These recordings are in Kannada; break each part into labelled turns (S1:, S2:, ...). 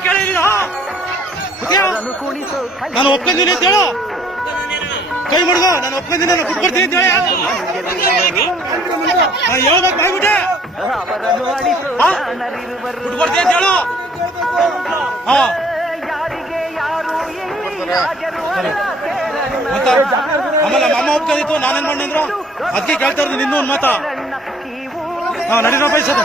S1: ಕೇಳಿಲ್ಲ ನಾನು ಒಪ್ಕೊಂಡಿದ್ದೀನಿ ಅಂತ ಹೇಳು. ಕೈ ಮುಡ್ಗ ನಾನು ಒಪ್ಕೊಂಡಿದ್ದೀನಿ ನಾನು ಕುಟ್ಕೊಡ್ತೀನಿ ಅಂತ ಹೇಳಿ. ನಾನು ಹೇಳ್ಬೇಕು ಬಾಯ್ಬಿಟ್ಟೆ. ಹಾ? ಬಿಟ್ಕೊಡ್ತೀನಿ ಅಂತ ಹೇಳು. ಹಾ. ಮತ್ತೆ ಆಮೇಲೆ ನಮ್ಮ ಅಮ್ಮ ಒಪ್ಕೊಂಡಿತ್ತು ನಾನೇನ್ ಮಾಡಿದ್ರು ಅದಕ್ಕೆ ಕೇಳ್ತಾ ಇರೋದು ನಿನ್ನೂ ಒಂದು ಮಾತಾ ನಾವು ನಡೀರೋ ಬಯಸೋದು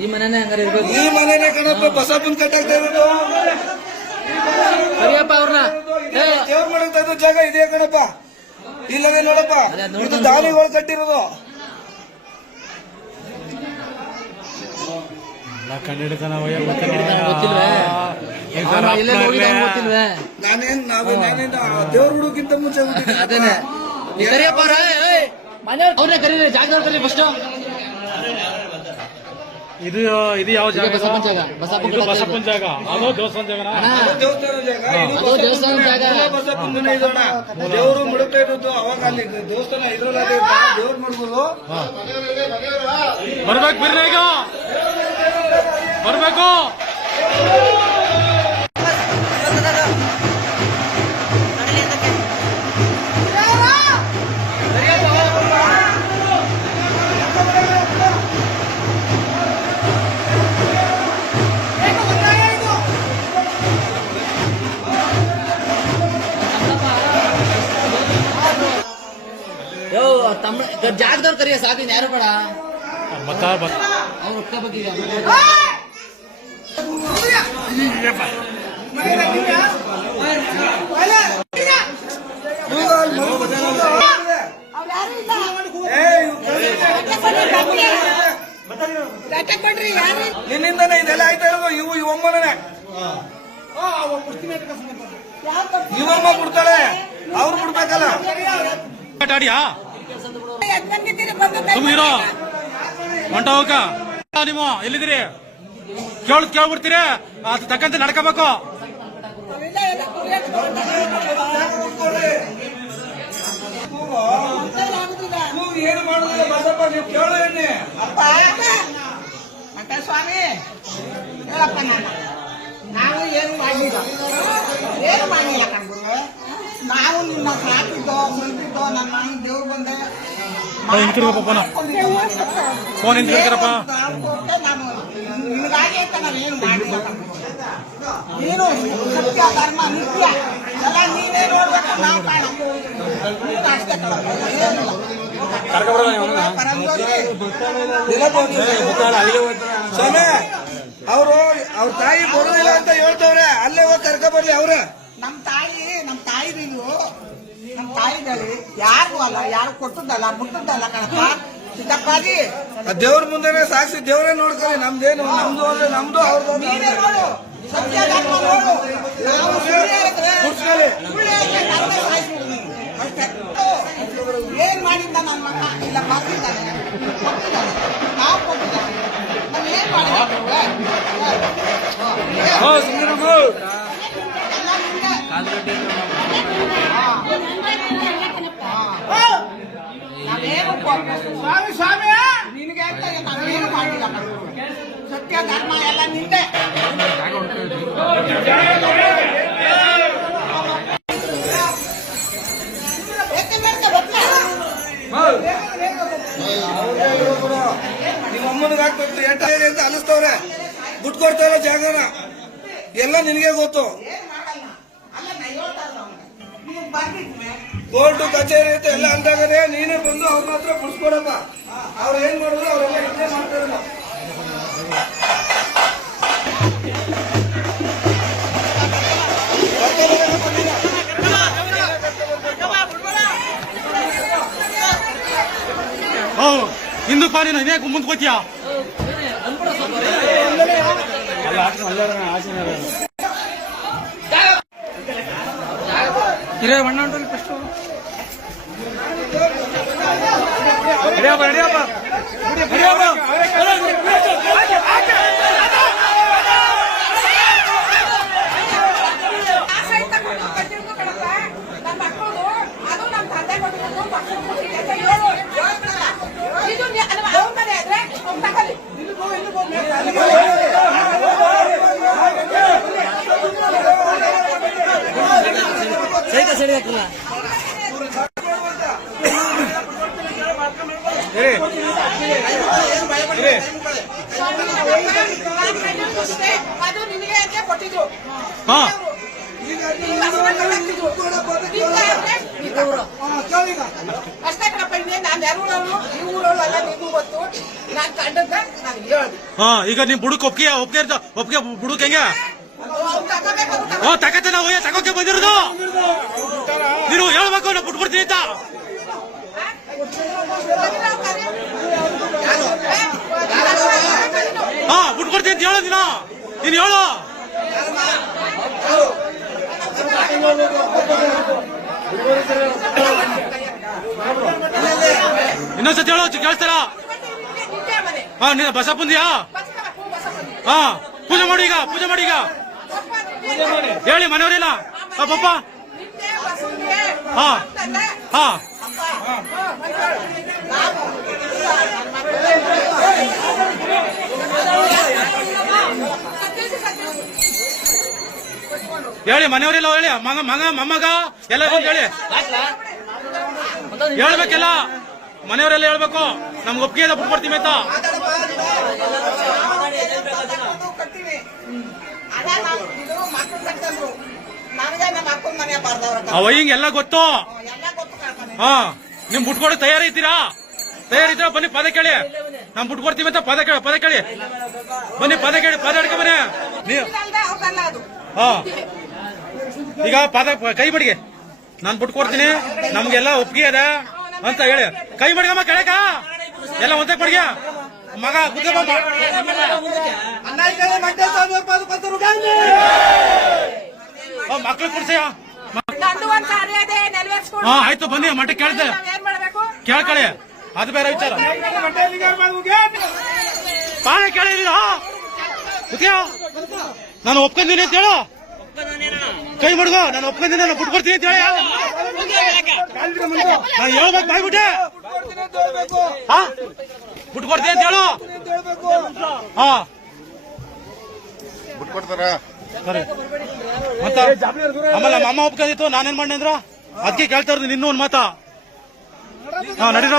S2: ಈ ಮನೆನೇ ಹಂಗಾರೆ ಇರ್ಬೇಕು.
S3: ಈ ಮನೆನೇ ಕಣಪ್ಪ ಬಸಪ್ಪನ್ ಕಟ್ಟಾಗ್ತಾ ಇರೋದು.
S2: ಕರಿಯಪ್ಪ ಅವ್ರನ್ನ.
S3: ದೇವ್ರ ಇದ್ದು ಜಾಗ ಇದೆಯಾ ಕಣಪ್ಪ. ಇಲ್ಲದೆ ನೋಡಪ್ಪ ಇದು ದಾನಿಗಳು ಕಟ್ಟಿರೋದು. ನಾನೇನ್ ನಾವು ನಾನೇನ್ ದೇವ್ರ ಹುಡುಗಿಂತ ಮುಂಚೆ ಹುಟ್ಟಿದ್ದೀನಿ.
S2: ಅವ್ರನ್ನೇ ಕರೀರಿ ಫಸ್ಟ್
S1: ಇದು ಇದು ಯಾವ ಜಾಗ?
S2: ಬಸಪ್ಪನ ಜಾಗ. ಬಸಪ್ಪನ
S1: ಬಸಪ್ಪನ ಜಾಗ. ಅದು ದೇವಸ್ಥಾನ
S3: ದೇವಸ್ಥಾನ ಜಾಗ.
S2: ಅದು ದೇವಸ್ಥಾನ ಜಾಗ.
S3: ಬಸಪ್ಪನ ದೇವರು ಮುಡುಕ್ತಾ ಇರೋದು ಅವಾಗ ಅಲ್ಲಿ ದೇವಸ್ಥಾನ ಇದ್ರಲ್ಲಿ ದೇವ್ರ ಮಾಡ್ಬೋದು
S1: ಬರ್ಬೇಕು ಬಿರ್ರಿ ಈಗ. ಬರ್ಬೇಕು.
S2: ಜಾಗದವ್ರು ಕರಿಯ ಸಾಕು ಯಾರು ಬೇಡ.
S1: ಬತ್
S2: ಅವ್ರು ಒಕ್ಕ ಬಗ್ಗೆ
S3: ನಿನ್ನಿಂದನೇ ಇದೆಲ್ಲ ಆಯ್ತಾ ಇರೋದು? ಇವು ಇವಮ್ಮನೇ ಇವಮ್ಮ ಬಿಡ್ತಾಳೆ ಅವ್ರು ಬಿಡ್ಬೇಕಲ್ಲ.
S1: ಆಡಿಯಾ ತುಂಬ ಇರೋ. ಹೊಂಟ ಹೋಗ ನೀವು ಎಲ್ಲಿದ್ದೀರಿ? ಕೇಳ್, ಕೇಳ್ಬಿಡ್ತೀರಿ? ಅದು ತಕ್ಕಂತೆ ನಡ್ಕೋಬೇಕು.
S3: ಏನು ಕೇಳು
S4: ಸ್ವಾಮಿ ನಾವು ಏನು ಮಾಡಿಲ್ಲ ಏನು ಮಾಡಿಲ್ಲ ಕಣ್ಗುರು? ನಾವು ನಿನ್ನ ಸಾಕಿದ್ದೋ ಮುಂದಿದ್ದೋ ನನ್ನ ಮನೆ ದೇವ್ರು ಬಂದೆ
S1: ಹಿಂತಿರ್ಗಪ್ಪ ಫೋನ. ಫೋನ್ ಹಿಂತಿರ್ಗರಪ್ಪ
S4: ನಾನು ನಿನಗಾಗಿ ಅಂತ ನಾನು ಏನು ಮಾಡಿಲ್ಲ. ನೀನು ಸತ್ಯ ಧರ್ಮ ನಿತ್ಯ ಎಲ್ಲ ನೀನೇ ನೋಡ್ಬೇಕು ನಾವು ಕಾಣ ನೀನು ಅಷ್ಟೇ ಕಣಪ್ಪ, ಏನಿಲ್ಲ. ಪರಂಜ್ಯೋತಿ,
S3: ಸ್ವಾಮಿ ಅವರು ಅವ್ರ ತಾಯಿ ಬರೋದಿಲ್ಲ ಅಂತ ಹೇಳ್ತವ್ರೆ. ಅಲ್ಲೇ ಹೋಗಿ ಕರ್ಕ ಬರ್ಲಿ ಅವ್ರೆ
S4: ನಮ್ ತಾಯಿ ನಮ್ ತಾಯಿ ನೀವು ನಮ್ ತಾಯಿದಲ್ಲಿ ಯಾರಿಗೂ ಅಲ್ಲ ಯಾರು ಕೊಟ್ಟದ್ದಲ್ಲ ಮುಟ್ಟದ್ದಲ್ಲ ಕಣಪ್ಪ. ಸಿದ್ದಪ್ಪಾಜಿ.
S3: ದೇವ್ರ ಮುಂದೆನೆ ಸಾಕ್ಷಿ ದೇವ್ರೇ ನೋಡ್ಕೊಳ್ಳಿ ನಮ್ದೇನು ನಮ್ದು ಅಂದ್ರೆ ನಮ್ದು ಅವ್ರದ್ದು
S4: ನೀನೇ ನೋಡು. ಸತ್ಯ ಧರ್ಮ ನೋಡು. ನಾವು ಸುಳ್ಳು ಹೇಳಿದ್ರೆ
S3: ಕೂರ್ಸ್ಕೊಳ್ಳಿ.
S4: ಸುಳ್ಳು ಹೇಳಿದ್ರೆ ನಮ್ದೇ ಸಾಯ್ಸ್ಬಿಡು ನೀನು. ಅಷ್ಟೇ. ಏನ್ ಮಾಡಿದ್ದ ನನ್ನ ಮಗ? ಇಲ್ಲ ಕೊಟ್ಟಿದ್ದಾನೆ ನಾವು ಕೊಟ್ಟಿದ್ದಾನೆ ನಾವು ಏನ್ ಮಾಡಿದ್ದೆ ನಾವೇನು ಸ್ವಾಮಿ ಸ್ವಾಮಿ ನಿನಗೆ ಮಾಡಿಲ್ಲ. ಸತ್ಯ ಧರ್ಮ ಎಲ್ಲ ನಿಂದೆ
S3: ದುಡ್ಡು ಕೊಡ್ತಾರೆ ಜಾಗನ. ಎಲ್ಲ ನಿನಗೆ ಗೊತ್ತು. ಕೋರ್ಟ್ ಕಚೇರಿ ಐತೆ ಎಲ್ಲ ಅಂದಾಗ ನೀನೇ ಬಂದು ಅವ್ರ ಮಾತ್ರ ಬಿಡಿಸ್ಕೊಡಪ್ಪ ಅವ್ರು ಏನ್ ಮಾಡಿದ್ರು ಅವರೆಲ್ಲ ಇದೇ ಮಾಡ್ತಾರಲ್ಲ
S1: ಹೌದು. ಹಿಂದಕ್ಕೆ
S4: ఇరవై వన్ ఉంటుంది ఫస్ట్. రెడీ అబ్బా
S2: ಸೈಕ ಸರಿ ಹಾಕಲ್ಲ
S4: ಅಷ್ಟೇ. ಅದು ನಿನಗೆ ಅಂತ ಕೊಟ್ಟಿದ್ದು
S1: ಹಾ.
S4: ಅಷ್ಟೇ ಕಣಪ್ಪ ಇನ್ನೇ ನಾನು ಯಾರು ಈ ಊರವ್ರು ಅಲ್ಲ ನಿಮಗೂ ಗೊತ್ತು ನಾನು ಕಂಡದ್ದ ನಾನು ಹೇಳ್ದೆ
S1: ಹಾ ಈಗ ನಿಮ್ ಬುಡಕ್ ಒಪ್ಪಿಗೆ ಒಪ್ಪಿಗೆ ಇರ್ತ- ಒಪ್ಪಿಗೆ ಬುಡಕ್ ಹೆಂಗ
S4: ತಗೋಬೇಕು
S1: ನಾವು ತಗೋಕೆ ಬಂದಿರೋದು ನೀನು ಹೇಳ್ಬೇಕು ನಾ ಬಿಟ್ಕೊಡ್ತೀನಿ ಅಂತ? ಹಾ ಬಿಟ್ಕೊಡ್ತೀನಿ ಅಂತ ಹೇಳು ನೀನು. ನೀನು ಹೇಳು. ಇನ್ನೊಂದ್ಸತಿ ಹೇಳು ಕೇಳಿಸ್ತಾರ? ಹಾ, ನೀನು ಬಸ ಬಂದಿಯಾ
S4: ಬಸ್ಕರ ಹೂ,
S1: ಪೂಜೆ ಮಾಡಿ ಈಗ, ಪೂಜೆ ಮಾಡಿ ಈಗ. ಹೇಳಿ, ಮನೆಯವರಿಲ್ಲ. ಪಪ್ಪ. ಹಾ. ಹಾ. ಹೇಳಿ, ಮನೆಯವರೆಲ್ಲ ಹೇಳಿ, ಮಗ ಮಗ, ಮೊಮ್ಮಗ, ಎಲ್ಲ ಹೇಳಿ. ಹೇಳ್ಬೇಕೆಲ್ಲ? ಮನೆಯವರೆಲ್ಲ ಹೇಳ್ಬೇಕು. ನಮ್ಗೆ ಒಪ್ಪಿಗೆ ಬಿಟ್ಕೊಡ್ತೀವಿ ಅಂತ
S4: ಅದು
S1: ಅವ ಹಿಂಗ್ ಎಲ್ಲ ಗೊತ್ತು? ಹಾ ನಿಮ್ ತಯಾರಿ ತಯಾರಿದ್ದೀರಾ? ತಯಾರಿದ್ರ ಬನ್ನಿ ಪದ ಕೇಳಿ. ನಮ್ ಬಿಟ್ಕೊಡ್ತೀವಿ ಅಂತ ಪದ ಕೇಳಿ ಪದ ಕೇಳಿ. ಬನ್ನಿ ಪದ ಕೇಳಿ ಪದ ಹಿಡ್ಕೊ ಬನ್ನಿ ನೀವು ಹಾ. ಈಗ ಪದ ಕೈ ಬಡಿಗೆ ನಾನ್ ಬಿಟ್ಕೊಡ್ತೀನಿ. ನಮ್ಗೆಲ್ಲ ಒಪ್ಪಿಗೆ ಅದ ಅಂತ ಹೇಳಿ. ಕೈ ಬಡಿಗಮ್ಮ ಕೆಳಕ. ಎಲ್ಲ ಒಂದೇ ಬಡಿಗೆ ಮಗ ಕುತ್ಕೊಂಬ ಮಕ್ಳು ಕೊಡ್ಸಯ್ಯ
S4: ನಂದು ಒಂದ್ ಕಾರ್ಯ ಇದೆ ನೆರವೇರಿಸ್ಕೊಡು.
S1: ಹಾ ಆಯ್ತು ಬನ್ನಿ ಮಠ ಕೇಳ್ತೆ
S4: ನಾವ್ ಏನ್ ಮಾಡ್ಬೇಕು?
S1: ಕೇಳ್ಕಳಿ. ಅದು ಬೇರೆ ವಿಚಾರ. ಬಾಳೆ ಕೇಳಿದೀರ ಕುತ್ಯ ನಾನು ಒಪ್ಕೊಂಡಿನಿ ಅಂತ ಹೇಳು. ಕೈ ಮಡ್ಗೋ ನಾನು ಒಪ್ಕೊಂಡಿನಿ ನಾನು ಬಿಟ್ಕೊಡ್ತೀನಿ ಅಂತ ಹೇಳಿ. ನಾನು ಹೇಳ್ಬೇಕು ಬಾಯ್ಬಿಟ್ಟೆ. ಹಾ ಬಿಟ್ಕೊಡ್ತೀನಿ ಅಂತ ಹೇಳು. ಹಾ
S5: ಬಿಟ್ಕೊಡ್ತಾರ?
S1: ಮತ್ತ ಆಮೇಲೆ ನಮ್ಮ ಅಮ್ಮ ಒಪ್ಕೊಂಡಿತ್ತು ನಾನೇನ್ ಮಾಡಿ ಅಂದ್ರ? ಅದಕ್ಕೆ ಕೇಳ್ತಾ ಇರೋದು ನಿನ್ನೂ ಒಂದ್ ಮಾತ. ನಡೀರ